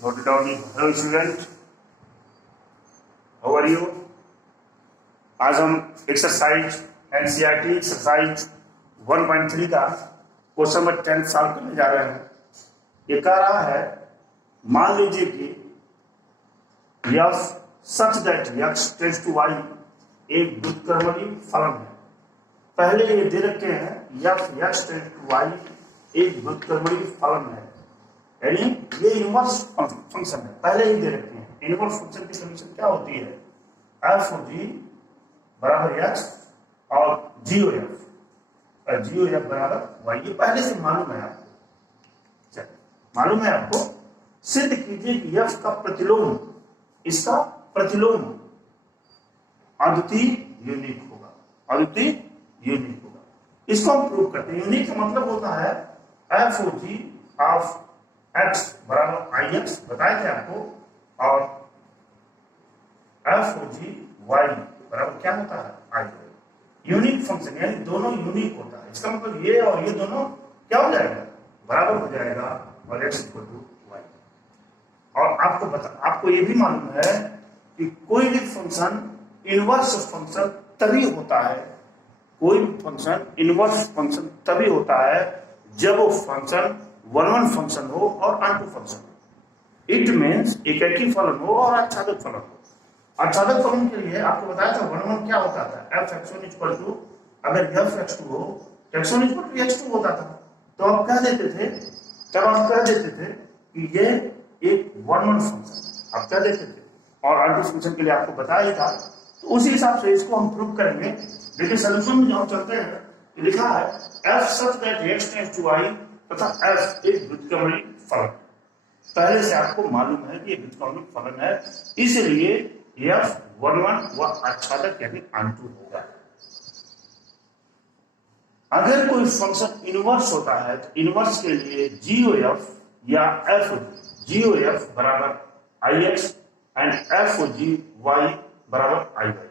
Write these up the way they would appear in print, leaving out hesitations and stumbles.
Note it down. Hello student, how are you? आज हम exercise NCERT exercise 1.3 का question number 10 solve करने जा रहे हैं। ये कह रहा है, मान लीजिए कि f such that x tends to y एक व्युत्क्रमणीय फलन है। पहले ये दे रखे हैं f x tends to y एक व्युत्क्रमणीय फलन है, यानी ये इनवर्स फंक्शन है। पहले ही दे रखे हैं। इनवर्स फंक्शन की कंडीशन क्या होती है? f g बराबर x और g बराबर y। ये पहले से मालूम है आपको। मालूम है आपको। सिद्ध कीजिए कि f का प्रतिलोम, इसका प्रतिलोम अद्वितीय यूनिक होगा। अद्वितीय यूनिक होगा। इसको हम प्रूव करते हैं। यूनिक का मतलब होता है f g ऑफ x बराबर ix, बताए थे आपको, और f g y बराबर क्या होता है? i। यूनिक फंक्शन यानी दोनों यूनिक होता है। इसका मतलब ये और ये दोनों क्या हो जाएगा? बराबर हो जाएगा, और x इक्वल टू y। और आपको ये भी मालूम है कि कोई भी फंक्शन इनवर्स फंक्शन तभी होता है, कोई भी फंक्शन इनवर्स फंक्शन तभी होता है जब वो फंक्शन वन फंक्शन हो और अनटू फंक्शन हो। इट मीन्स एकैकी फलन हो और आच्छादक फलन हो। आच्छादक फलन के लिए आपको बताया था वन क्या होता था? f(x1) इक्वल टू, अगर f(x2) हो तो x1 इक्वल टू x2 होता था। तो आप कह देते थे, तब आप कह देते थे कि ये एक वन फंक्शन आप कह देते थे, और अनटू फंक्शन के लिए आपको बताया ही था। तो उसी हिसाब से इसको हम प्रूव करेंगे। देखिए सोल्यूशन में जो हम चलते हैं, लिखा है f such that x tends to y तथा f एक व्युत्क्रमणीय फलन। पहले से आपको मालूम है कि ये व्युत्क्रमणीय फलन है, इसलिए f वन व आच्छादक यानी अनटू होगा। अगर कोई फंक्शन इनवर्स होता है तो इनवर्स के लिए GOF या GOF बराबर ix एंड FGY बराबर IY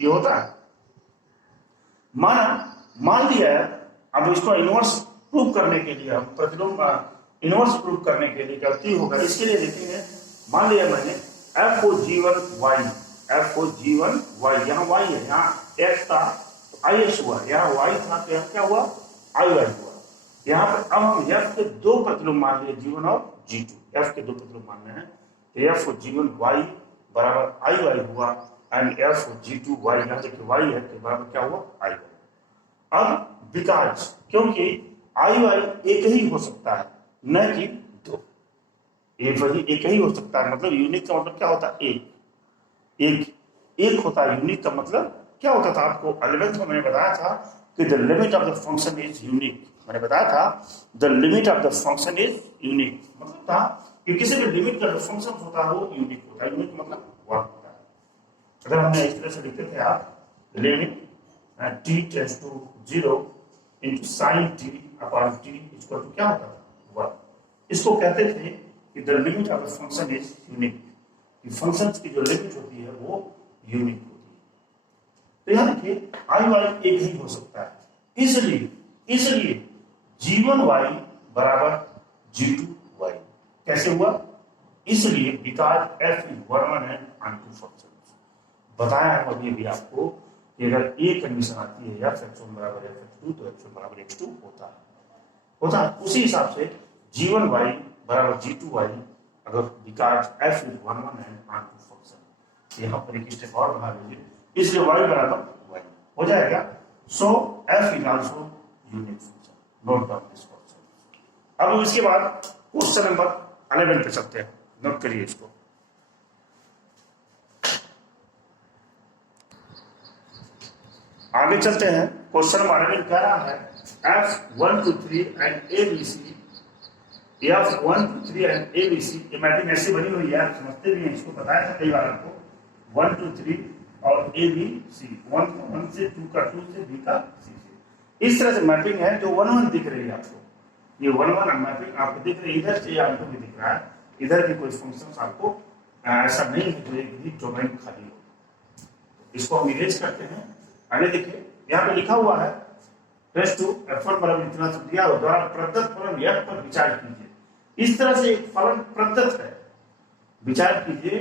ये होता है। मान लिया है। अब इसको इनवर्स प्रूव करने के लिए, हम प्रतिलोम इनवर्स प्रूव करने के लिए क्या होगा? इसके लिए देखेंगे, मान लिया मैंने FOG1Y, यहाँ y है, यहाँ x था तो ix हुआ, यहाँ y था तो यहाँ क्या हुआ? IY हुआ। यहाँ पर अब हम f के दो प्रतिलोम मान लिए, G1 और G2। f के दो प्रतिलोम मानने हैं तो FG1Y बराबर IY हुआ एंड FG2Y, यहाँ देखिए y है तो बराबर क्या हुआ? IY। अब बिकॉज क्योंकि IY एक ही हो सकता है, न कि दो। एक ही हो सकता है, मतलब यूनिक का मतलब क्या होता है? एक होता है। यूनिक का मतलब क्या होता था? आपको 11th में मैंने बताया था कि the limit of the function is unique. मैंने बताया था the limit of the function is unique, मतलब था कि किसी भी लिमिट का जो फंक्शन होता है वो यूनिक होता है। यूनिक मतलब वन होता है। अगर हमने इस तरह से लिखते थे आप, limit t tends to 0 into sin t upon t equal to क्या होता था? 1। इसको कहते थे कि the limit of the function is unique. Functions की जो लिमिट होती है वो यूनिक होती है। तो यहां देखिए IY एक ही हो सकता है, इसलिए G1Y बराबर G2Y कैसे हुआ? इसलिए because f is one and unto function. बताया है अभी भी आपको कि अगर एक कंडीशन आती है f(x1) बराबर f(x2) तो x1 बराबर x2 होता है। उसी हिसाब से G1Y बराबर G2Y अगर because f is one and unto function. यहाँ पर एक स्टेप और बढ़ा लीजिए, इसलिए y बराबर y हो जाएगा। सो f is also unique function. Note down this function. अब इसके बाद क्वेश्चन नंबर 11 पे चलते हैं। नोट करिए इसको। आगे चलते हैं। क्वेश्चन नंबर 11 कह रहा है f1 2 3 and ABC, f1 2 3 and ABC। ये मैट्रिक्स ऐसी बनी हुई है, आप समझते भी हैं, इसको बताया था कई बार आपको। 1 2 3 और ABC, 1 से 2 का 2 से B का C से। इस तरह से मैपिंग है जो 1 1 दिख रही है आपको। ये 1 1 मैपिंग आपको दिख रही है, इधर से आपको भी दिख रहा है, इधर भी कोई फंक्शन आपको ऐसा नहीं है जो एक भी डोमेन खाली हो। इसको हम इरेज करते हैं। आगे देखिए, यहाँ पे लिखा हुआ है रेस टू f1 बराबर इतना दिया हो द्वारा प्रदत्त फलन f पर विचार कीजिए। इस तरह से एक फलन प्रदत्त है, विचार कीजिए,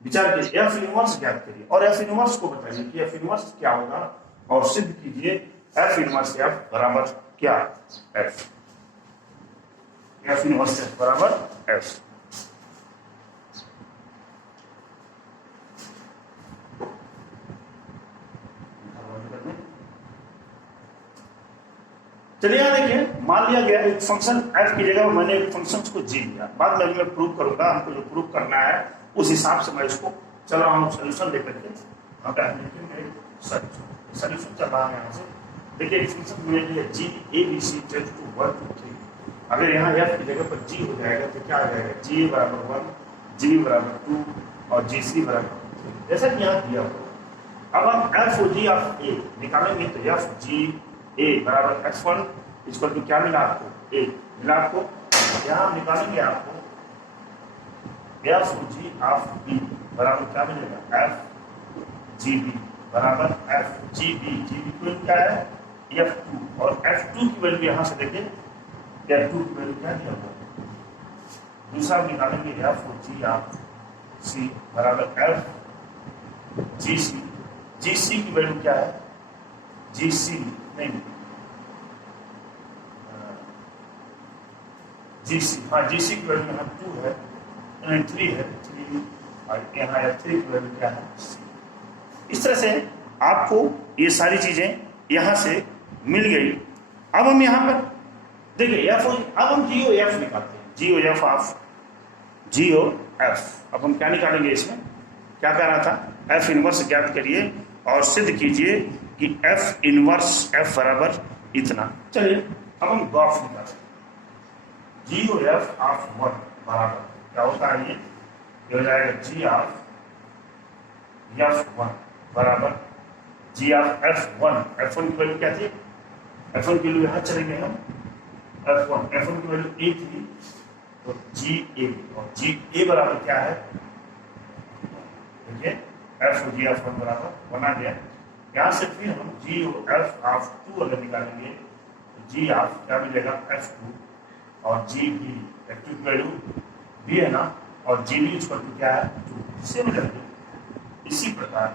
एफ इनवर्स ज्ञात करिए और एफ इनवर्स को बताइए कि एफ इनवर्स क्या होगा और सिद्ध कीजिए एफ इनवर्स एफ बराबर क्या, एफ इनवर्स एफ बराबर एफ। चलिए यहां देखिए, मान लिया गया एक फंक्शन एफ की जगह मैंने एक फंक्शन को जी लिया, बाद में मैं प्रूव करूंगा, हमको जो प्रूव करना है उस हिसाब से मैं इसको चल रहा हूँ सोल्यूशन लेकर के सोल्यूशन चल रहा है। यहाँ से देखिए एक फंक्शन मिल गया G A B C tends to 1 2 3। अगर यहाँ एफ की जगह पर जी हो जाएगा तो क्या आ जाएगा, जी ए बराबर 1, जी बी बराबर 2 और जी सी बराबर 3, जैसा कि यहाँ दिया हो। अब हम एफ ओ जी ऑफ ए निकालेंगे तो एफ जी ए बराबर x1 इसको तो क्या मिला आपको, ए मिला आपको। यहाँ निकालेंगे आपको एफ जी ऑफ बी बराबर क्या मिलेगा, एफ जी बी बराबर एफ जी बी को क्या है f2 और f2 की वैल्यू यहाँ से देखिए f2 की वैल्यू क्या दिया हुआ, दूसरा निकालेंगे एफ जी ऑफ सी बराबर एफ जी सी की वैल्यू क्या है, जी सी नहीं जी सी, हाँ जी सी की वैल्यू यहाँ 2 है, 3 है, 3 और यहाँ F3 की वैल्यू क्या है, इस तरह से आपको ये सारी चीजें यहाँ से मिल गई। अब हम यहाँ पर देखिए एफ, अब हम जी ओ एफ निकालते हैं, G O F of G O F. अब हम क्या निकालेंगे, इसमें क्या कह रहा था, एफ इनवर्स ज्ञात करिए और सिद्ध कीजिए कि एफ इनवर्स एफ बराबर इतना। चलिए अब हम गॉफ निकालेंगे, जी ओ एफ ऑफ 1 बराबर क्या होता है, ये हो जाएगा जी ऑफ F1 बराबर जी ऑफ F1। F1 की वैल्यू क्या थी, F1 की वैल्यू यहाँ चलेंगे हम, F1 की वैल्यू ए थी तो जी ए, और जी ए बराबर क्या है, देखिए F जी F1 बराबर बना गया। यहाँ से फिर हम जी एफ ऑफ 2 अगर निकालेंगे तो जी ऑफ क्या मिलेगा, F2 और जी बी, F2 की वैल्यू बी है ना, और जी बी इक्वल टू क्या है 2। सिमिलरली इसी प्रकार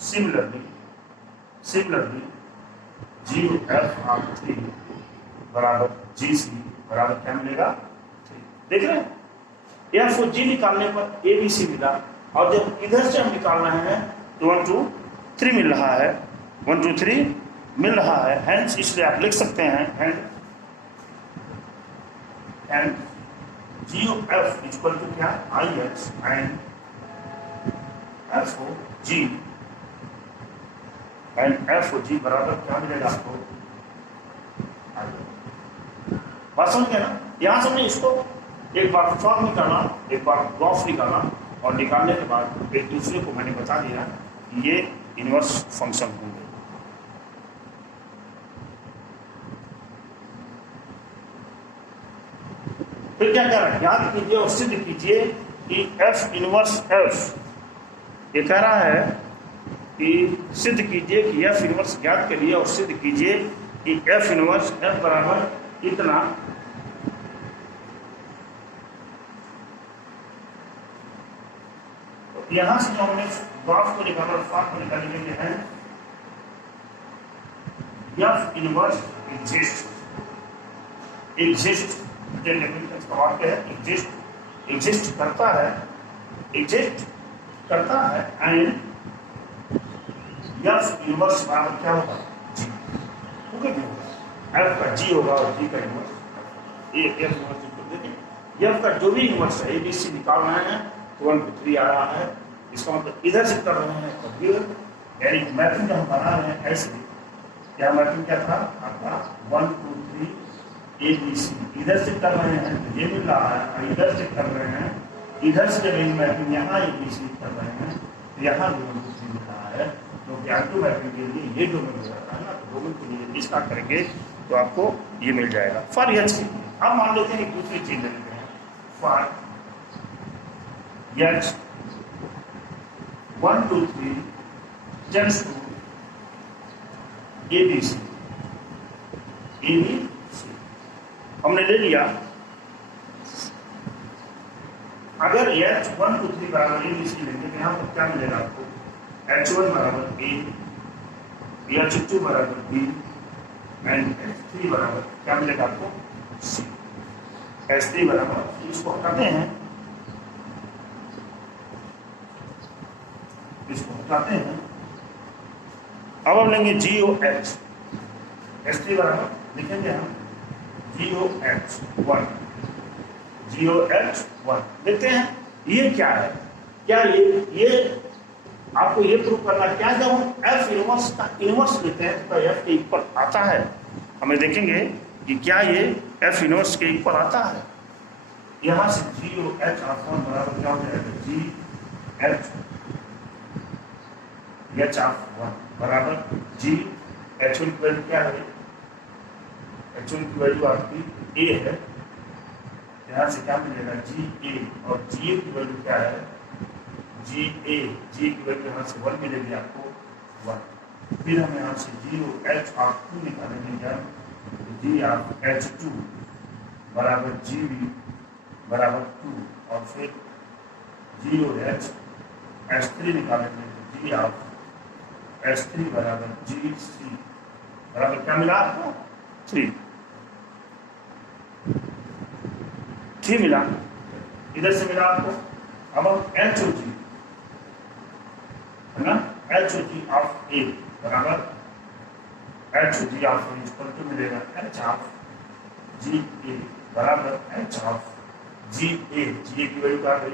सिमिलरली जी एफ ऑफ 3 बराबर जी सी बराबर क्या मिलेगा 3। देख रहे हैं, एफ और जी निकालने पर ए बी सी मिला, और जब इधर से हम निकाल रहे हैं तो 1 2 3 मिल रहा है, 1 2 3 मिल रहा है। हैंस इसलिए आप लिख सकते हैं and G F equal to क्या, I X and F O G, and F O G बराबर क्या मिलेगा आपको, बात समझ गए ना। यहां से हमने इसको एक बार फॉर्म निकाला, एक बार गॉफ निकाला, और निकालने के बाद एक दूसरे को मैंने बता दिया ये इनवर्स फंक्शन होंगे। फिर क्या कर रहा है, याद कीजिए और सिद्ध कीजिए कि एफ इनवर्स एफ, ये कह रहा है कि सिद्ध कीजिए कि एफ इनवर्स ज्ञात करिए और सिद्ध कीजिए कि एफ इनवर्स एफ बराबर इतना। तो यहां से जो हमने ग्राफ को निकाला, फॉर्म को निकालने के हैं एफ इनवर्स एग्जिस्ट वाक्य है, एग्जिस्ट करता है एंड एफ इनवर्स बराबर क्या होगा, जी होगा, एफ का जी होगा और जी का इनवर्स, एफ इनवर्स देखिए एफ का जो भी इनवर्स है, एबीसी निकाल रहे हैं तो 1 2 3 आ रहा है, इसका मतलब इधर से कर रहे हैं तो फिर यानी मैपिंग हम बना रहे हैं ऐसे, क्या मैपिंग क्या था आपका 1 2 3 ABC, इधर से कर रहे हैं तो ये मिल रहा है, और इधर से कर रहे हैं, इधर से जब मैपिंग यहाँ ABC कर रहे हैं तो यहाँ डोमेन मिल रहा है, तो ऑटो मैपिंग के लिए ये डोमेन मिल रहा है ना, तो डोमेन के लिए इसका करेंगे तो आपको ये मिल जाएगा। फॉर एच के लिए अब मान लेते हैं एक दूसरी चीज ले लेते हैं, for H 1 2 3 tends to ABC, हमने ले लिया अगर H1 2 3 बराबर ए बी सी लेंगे तो यहाँ पर क्या मिलेगा आपको? H1 बराबर ए, H2 बराबर बी एंड H3 बराबर क्या मिलेगा आपको? सी। H3 बराबर, इसको हटाते हैं, इसको हटाते हैं। अब हम लेंगे GOH, H3 बराबर लिखेंगे हम GOH1, GOH1। देखते हैं ये क्या है, क्या ये आपको ये प्रूव करना है। क्या जब हम F इनवर्स का इनवर्स लेते हैं तो F के इक्वल आता है? हमें देखेंगे कि क्या ये F इनवर्स के इक्वल आता है। यहां से GOH1 बराबर क्या हो जाएगा? GH1 बराबर GH1 की वैल्यू क्या है? H1 की वैल्यू आपकी A है, यहाँ से क्या मिलेगा? GA, और GA की वैल्यू क्या है? GA, G की वैल्यू यहाँ से 1 मिलेगी आपको, 1। फिर हम यहाँ से GOH2 निकालेंगे क्या? GH2 बराबर GB बराबर 2, और फिर GOH3 निकालेंगे GH3 बराबर GC बराबर क्या मिला आपको? 3 मिला, इधर से मिला आपको। अब हम HOG है ना, HOG ऑफ A बराबर HOG of A equal to मिलेगा H ऑफ GA बराबर H ऑफ GA। GA की वैल्यू क्या है?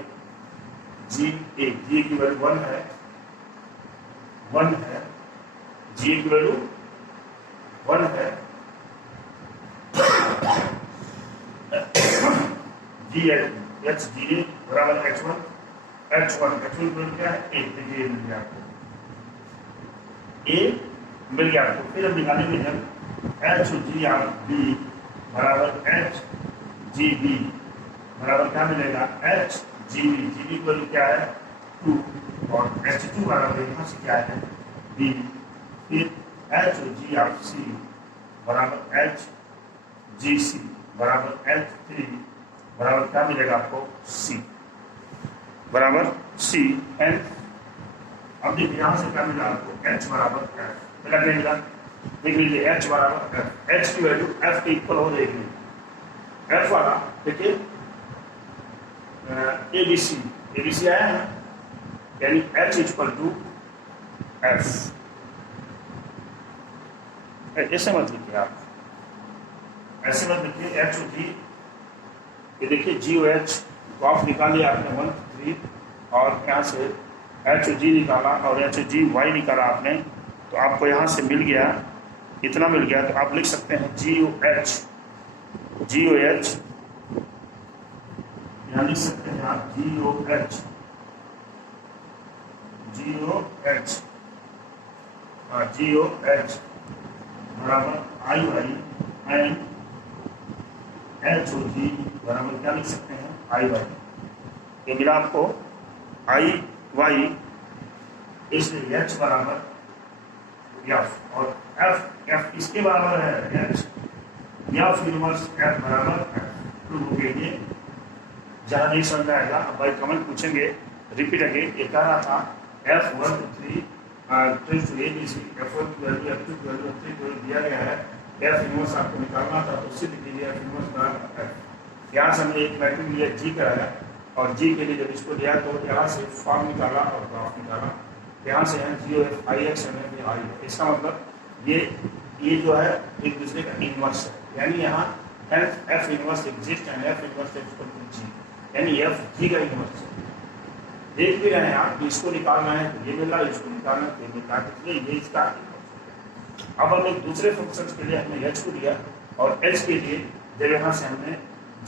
GA की वैल्यू 1 है, 1 है, GA की वैल्यू 1 है, HGA बराबर H1 की वैल्यू क्या है? 1। देखिए मिल गया आपको, A मिल गया आपको। फिर हम निकालेंगे जब HG ऑफ B बराबर HGB बराबर क्या मिलेगा? HGB। GB की वैल्यू क्या है? 2, और H2 बराबर यहाँ से क्या है? B। फिर HG ऑफ C बराबर HGC बराबर H3 बराबर क्या मिलेगा आपको? C बराबर C। एंड अब देखिए यहाँ से क्या मिला आपको? H बराबर F मिला, क्या मिला? देख लीजिए H बराबर F, H की वैल्यू F के इक्वल हो जाएगी। F वाला देखिए ABC आया है, यानी H इक्वल टू F। ऐसे मत लिखिए आप, ऐसे मत लिखिए। HOG, ये देखिए GOH ऑफ निकाल लिया आपने 1 3, और यहाँ से HOG निकाला और HOGY निकाला आपने, तो आपको यहाँ से मिल गया, इतना मिल गया। तो आप लिख सकते हैं GOH यहाँ लिख सकते हैं आप GOH बराबर IY एंड HOG बराबर क्या लिख सकते हैं? IY। ये मिला आपको IY, इसलिए H बराबर F, और F किसके बराबर है? H। F इनवर्स F बराबर F। प्रूव हो गया ये। जहाँ नहीं समझ आएगा अब भाई कमेंट पूछेंगे, रिपीट अगेन। ये कह रहा था F1 to 3 to ABC, F1 की वैल्यू, F2 की वैल्यू, F3 की वैल्यू दिया गया है। F इनवर्स आपको निकालना था, तो सिद्ध कीजिए F इनवर्स बराबर F। यहाँ से हमने एक मैट्रिक्स लिया G कराया, और G के लिए जब इसको लिया तो यहाँ से फॉर्म निकाला और ग्राफ निकाला। यहाँ से है GOF IX है, I। इसका मतलब ये जो है एक दूसरे का इनवर्स है, यानी यहाँ F inverse exist and F inverse equal to G, यानी F G का इनवर्स है। देख भी रहे हैं आप, इसको निकालना है तो ये मिल रहा है, इसको निकालना है तो ये मिल रहा है, इसलिए ये इसका इनवर्स है। अब हम एक दूसरे फंक्शन के लिए हमने H को लिया, और H के लिए जब यहाँ से हमने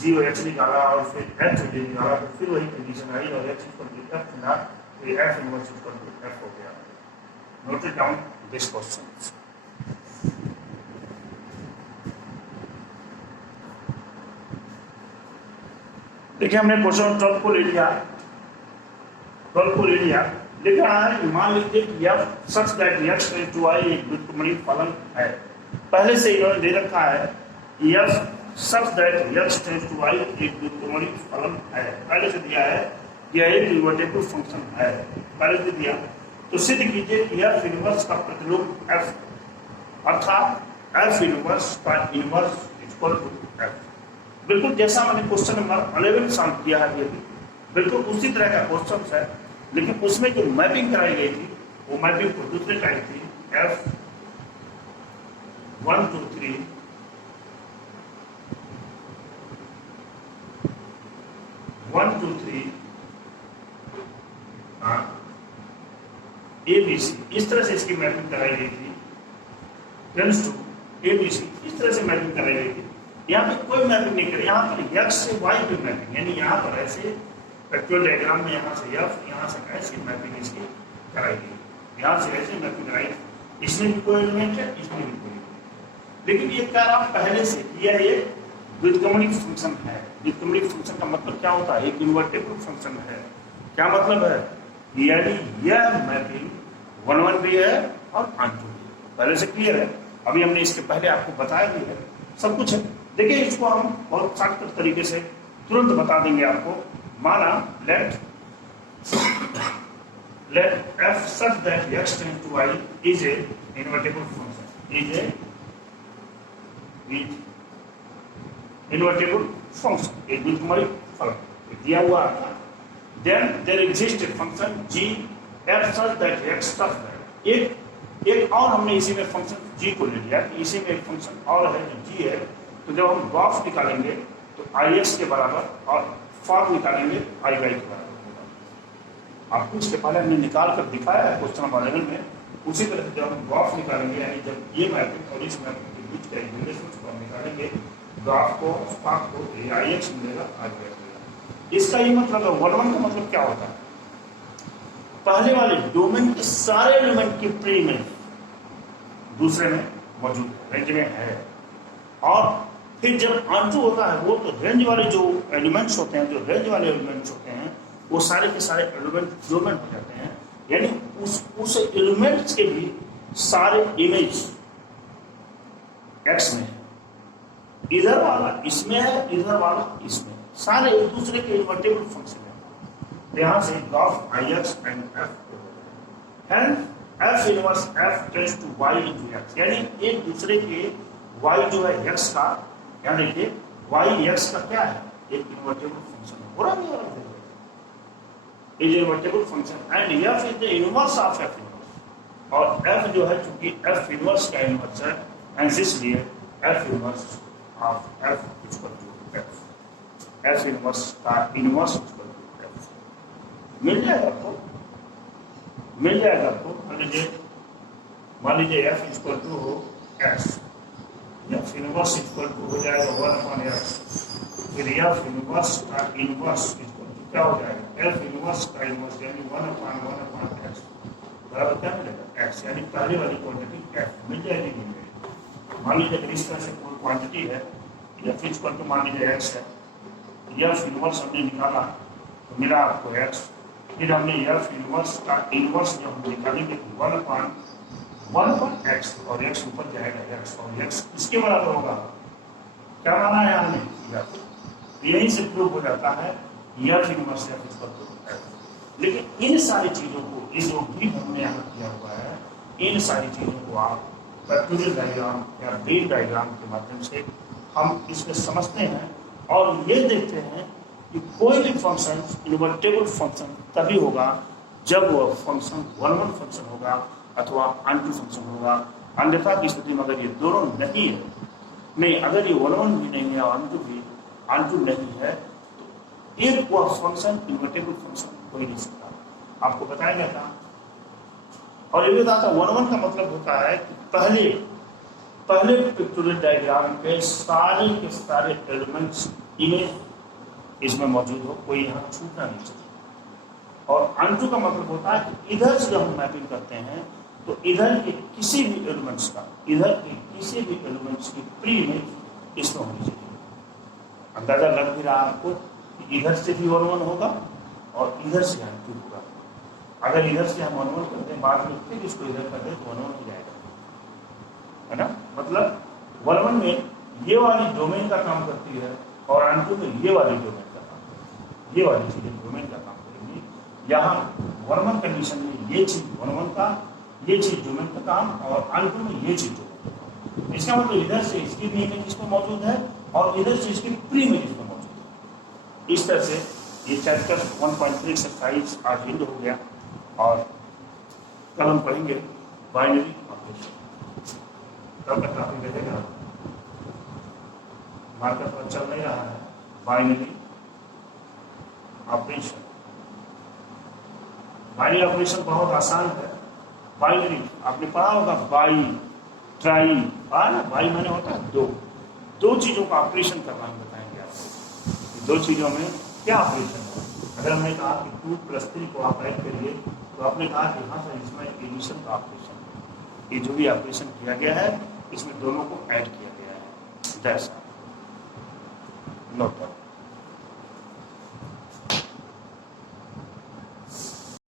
GOH निकाला और फिर HOG निकाला, तो फिर वही कंडीशन आई और H इक्वल टू F मिला, तो ये F inverse equal to F हो गया। Note it down this question. देखिए हमने क्वेश्चन 12 को ले लिया, 12 को ले लिया। लिखा है मान लीजिए कि F such that X to Y एक व्युत्क्रमणिक फलन है। पहले से इन्होंने दे रखा है F such that x tends to y एक द्विपरमाणु फलन है। पहले से दिया है यह एक इन्वर्टेबल फंक्शन है, पहले से दिया। तो सिद्ध कीजिए कि f इनवर्स का प्रतिलोम f अर्थात f इनवर्स का इनवर्स इक्वल टू f। बिल्कुल जैसा मैंने क्वेश्चन नंबर 11 सॉल्व किया है, ये भी बिल्कुल उसी तरह का क्वेश्चन है, लेकिन उसमें जो मैपिंग कराई गई थी वो मैपिंग को दूसरे टाइप थी। f 1 2 3 1 2 3 ABC, इस तरह से इसकी मैपिंग कराई गई थी। टेंस टू ABC, इस तरह से मैपिंग कराई गई थी। यहाँ पे कोई मैपिंग नहीं करी, यहाँ पर x से y पे मैपिंग, यानी यहाँ पर ऐसे फैक्चुअल डायग्राम में यहाँ से f, यहाँ से ऐसी मैपिंग इसकी कराई गई, यहाँ से ऐसे मैपिंग कराई। इसमें भी कोई एलिमेंट है, इसमें भी कोई, लेकिन ये कह रहा पहले से यह एक द्विपरमाणु फंक्शन है। द्विपरमाणु फंक्शन का मतलब क्या होता है? एक इन्वर्टेबल फंक्शन है। क्या मतलब है? यानी यह मैपिंग 1 1 भी है और ऑनटू भी है। पहले से क्लियर है। अभी हमने इसके पहले आपको बताया भी है, सब कुछ है। देखिए इसको हम बहुत शॉर्टकट तरीके से तुरंत बता देंगे आपको। माना late f such that x tends to y is a invertible function, is a invertible function, एक द्विपरमाणु फलन दिया हुआ था। Then there exists a function g f such that x such that, एक और हमने इसी में फंक्शन g को ले लिया, इसी में एक फंक्शन और है जो g है। तो जब हम ग्राफ निकालेंगे तो ix के बराबर और फॉर्म निकालेंगे i y के बराबर होगा। आपको इसके पहले हमने निकाल कर दिखाया है क्वेश्चन नंबर 11 में। उसी तरह से जब हम ग्राफ निकालेंगे, यानी जब ये मैपिंग और इस मैपिंग के बीच का रिलेशन को हम निकालेंगे, ग्राफ को स्पार्क को ix मिलेगा, i y मिलेगा। इसका ये मतलब है 1 1 का मतलब क्या होता है? पहले वाले डोमेन के सारे एलिमेंट की प्री इमेज दूसरे में मौजूद है, रेंज में है। और फिर जब ऑनटू होता है वो तो रेंज वाले जो एलिमेंट्स होते हैं, जो रेंज वाले एलिमेंट्स होते हैं, वो सारे के सारे एलिमेंट डोमेन हो जाते हैं। यानी उस एलिमेंट्स के भी सारे इमेज एक्स में है, इधर वाला इसमें है, इधर वाला इसमें, सारे एक दूसरे के इन्वर्टेबल फंक्शन है। यहां से graph ix and f inverse f tends to y into x, यानी एक दूसरे के y जो है x का, यहाँ देखिए y x का क्या है? एक इन्वर्टेबल फंक्शन है। पूरा नहीं हो रहा है, is invertible function and f is the inverse of f inverse. और f जो है चूंकि f इनवर्स का इनवर्स है, एंड इसलिए f inverse of f equal to f inverse का इनवर्स इक्वल टू f। मिल जाएगा आपको, मिल जाएगा आपको। मान लीजिए f equal to s, f inverse equal to हो जाएगा 1/x, फिर f इनवर्स का इनवर्स इक्वल टू क्या हो जाएगा? f इनवर्स का इनवर्स, यानी 1/1/x बराबर क्या मिलेगा? x, यानी पहले वाली क्वांटिटी f मिल जाएगी। मिल जाएगी। मान लीजिए अगर इस तरह से कोई क्वांटिटी है, f इक्वल टू मान लीजिए x है, f इनवर्स हमने निकाला तो मिला आपको x। फिर हमने f इनवर्स का इनवर्स जब हम निकालेंगे 1/1/x, और x ऊपर जाएगा x, और x किसके बराबर होगा? क्या माना है हमने? यहीं से प्रूव हो जाता है f inverse f equal to f। लेकिन इन सारी चीजों को, ये जो भी हमने यहाँ किया हुआ है, इन सारी चीजों को आप फैक्टोरियल डायग्राम या वेन डायग्राम के माध्यम से हम इसमें समझते हैं और ये देखते हैं कि कोई भी फंक्शन इन्वर्टेबल फंक्शन तभी होगा जब वह फंक्शन 1 1 फंक्शन होगा अथवा ऑनटू फंक्शन होगा। अन्यथा की स्थिति में अगर ये दोनों नहीं है, नहीं अगर ये 1 1 भी नहीं है, ऑनटू नहीं है, तो एक वह फंक्शन इन्वर्टेबल फंक्शन हो ही नहीं सकता। आपको बताया गया था। और ये भी बताता 1 1 का मतलब होता है कि पहले पिक्टोरियल डायग्राम के सारे एलिमेंट्स इमेज इसमें मौजूद हो, कोई यहाँ छूटना नहीं चाहिए। और ऑनटू का मतलब होता है कि इधर से जब हम मैपिंग करते हैं तो इधर के किसी भी एलिमेंट्स का, इधर के किसी भी एलिमेंट्स की प्री इमेज इसमें होनी चाहिए। अंदाजा लग भी रहा आपको कि इधर से भी 1 1 होगा और इधर से ऑनटू होगा। अगर इधर से हम 1 1 करते हैं, बाद में फिर इसको इधर करते हैं तो 1 1 हो जाएगा, है ना। मतलब 1 1 में ये वाली डोमेन का काम करती है और अंत में ये वाली डोमेन का काम करती है। ये वाली चीजें डोमेन का काम करेंगी। यहाँ 1-1 कंडीशन में ये चीज 1-1 का, ये चीज डोमेन का काम, और अंत में ये चीज डोमेन का काम। इसका मतलब इधर से इसकी भी इमेज इसमें मौजूद है और इधर से इसकी प्री इमेज इसमें मौजूद है। इस तरह से ये चैप्टर 1.3 एक्सरसाइज आज एंड हो गया और कल हम पढ़ेंगे बाइनरी ऑपरेशन। कल का टॉपिक रहेगा, मार्कर पर चल नहीं रहा है, बाइनरी ऑपरेशन। बाइनरी ऑपरेशन बहुत आसान है। बाइनरी आपने पढ़ा होगा, बाई ट्राई, बाई मैंने होता है दो चीजों का ऑपरेशन करना हम बताएंगे आपको। दो चीजों में क्या ऑपरेशन है। अगर हमने कहा कि 2+3 को आप ऐड करिए तो आपने कहा कि हाँ सर इसमें एडिशन का ऑपरेशन है। ये जो भी ऑपरेशन किया गया है इसमें दोनों को ऐड किया गया है। That's note down.